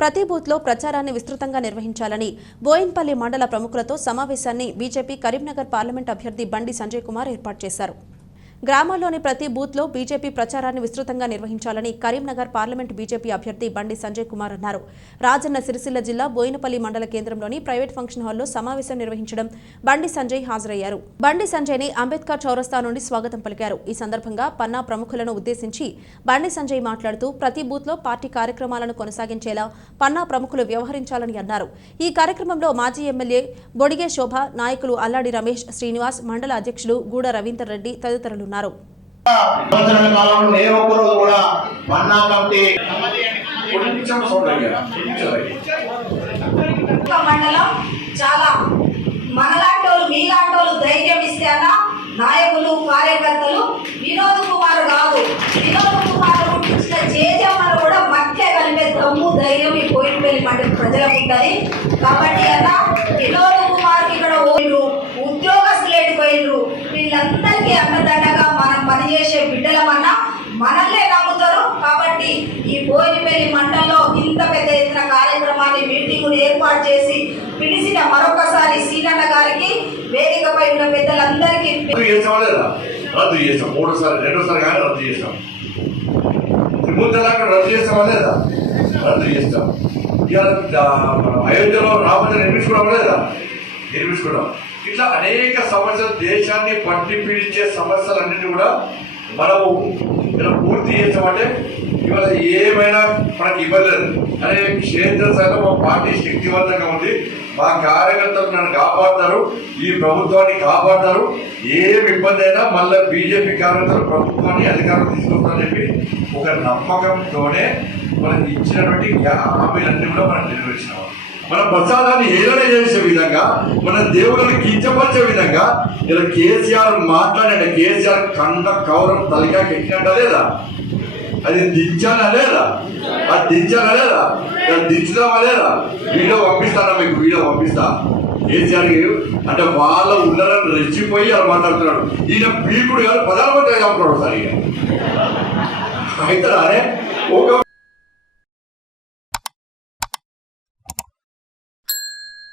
ప్రతి బూత్లో ప్రచారాన్ని విస్తృతంగా నిర్వహించాలని బోయిన్పల్లి మండల ప్రముఖులతో సమావేశాన్ని బీజేపీ కరీంనగర్ పార్లమెంట్ అభ్యర్థి బండి సంజయ్ కుమార్ ఏర్పాటు చేశారు. గ్రామాల్లోని ప్రతి బూత్లో బీజేపీ ప్రచారాన్ని విస్తృతంగా నిర్వహించాలని కరీంనగర్ పార్లమెంట్ బీజేపీ అభ్యర్థి బండి సంజయ్ కుమార్ అన్నారు. రాజన్న సిరిసిల్ల జిల్లా బోయినపల్లి మండల కేంద్రంలోని ప్రైవేట్ ఫంక్షన్ హాల్లో సమావేశం నిర్వహించడం బండి సంజయ్ హాజరయ్యారు. బండి సంజయ్ని అంబేద్కర్ చౌరస్తా నుండి స్వాగతం పలికారు. ఈ సందర్భంగా పన్నా ప్రముఖులను ఉద్దేశించి బండి సంజయ్ మాట్లాడుతూ ప్రతి బూత్లో పార్టీ కార్యక్రమాలను కొనసాగించేలా పన్నా ప్రముఖులు వ్యవహరించాలని అన్నారు. ఈ కార్యక్రమంలో మాజీ ఎమ్మెల్యే బొడిగే శోభ, నాయకులు అల్లాడి రమేష్, శ్రీనివాస్, మండల అధ్యక్షులు గూడ రవీందర్ రెడ్డి తదితరులు ఉన్నారు. చాలా మనలాంటోళ్ళు మీలాంటోళ్ళు ధైర్యం ఇస్తే అన్న నాయకులు కార్యకర్తలు వినోద్ కుమార్ కాదు, వినోద్ కుమార్ ఇచ్చిన చేజమ్మలు కూడా మధ్య కలిపే దమ్ము ధైర్యం ఈ బోయినపల్లి మండలి ప్రజలకు ఉంటుంది. కాబట్టి అన్న వినోద్ కుమార్ ఇక్కడ పోయినరు, ఉద్యోగస్తులు పోయినరు, వీళ్ళందరికీ అన్నదండగా మనం పనిచేసే బిడ్డలమన్నా మనల్నే నమ్ముతారు. కాబట్టి ఈ బోయినపల్లి మండలంలో ఇంత పెద్ద ఎత్తున కార్యక్రమాన్ని మీటింగులు ఏర్పాటు చేసి పిలిచిన మరొకసారి సీనన్న గారికి వేదికపై ఉన్న పెద్దలందరికీ రద్దు చేస్తాం. మూడోసారి రెండోసారి కానీ రద్దు చేస్తాం. రద్దు చేస్తామా లేదా? రద్దు చేస్తాం. మనం అయోధ్యలో రామని నిర్మించుకోవడం లేదా? నిర్మించుకోవడం. ఇట్లా అనేక సమస్యలు, దేశాన్ని పట్టి పీడించే సమస్యలన్నింటినీ కూడా మనము ఇలా పూర్తి చేస్తామంటే ఇవాళ ఏమైనా మనకి ఇబ్బంది లేదు. అనే క్షేత్ర స్థాయిలో మా పార్టీ శక్తివంతంగా ఉంది. మా కార్యకర్తలు నన్ను కాపాడతారు, ఈ ప్రభుత్వాన్ని కాపాడతారు. ఏమి ఇబ్బంది అయినా మళ్ళీ బీజేపీ కార్యకర్తలు ప్రభుత్వాన్ని అధికారం తీసుకుంటారని చెప్పి ఒక నమ్మకంతోనే మనం ఇచ్చినటువంటి హామీలన్నీ కూడా మనం నెరవేర్చినాం. మన ప్రసాదాన్ని ఏదైనా చేసే విధంగా, మన దేవుళ్ళని కించపరిచే విధంగా ఇలా కేసీఆర్ మాట్లాడే కేసీఆర్ కండ కౌరం తలిగా ఎక్కినట్ట లేదా? అది దించాలా లేదా? అది దించాలా లేదా? దించుదామా లేదా? వీడియో పంపిస్తానా? మీకు వీడియో పంపిస్తా. కేసీఆర్ అంటే వాళ్ళ ఉన్నారని రెచ్చిపోయి అలా మాట్లాడుతున్నాడు. ఈయన పీకుడు కాదు, ప్రధానమంత్రి చంపుతున్నాడు సార్. ఇక అయితే ఒక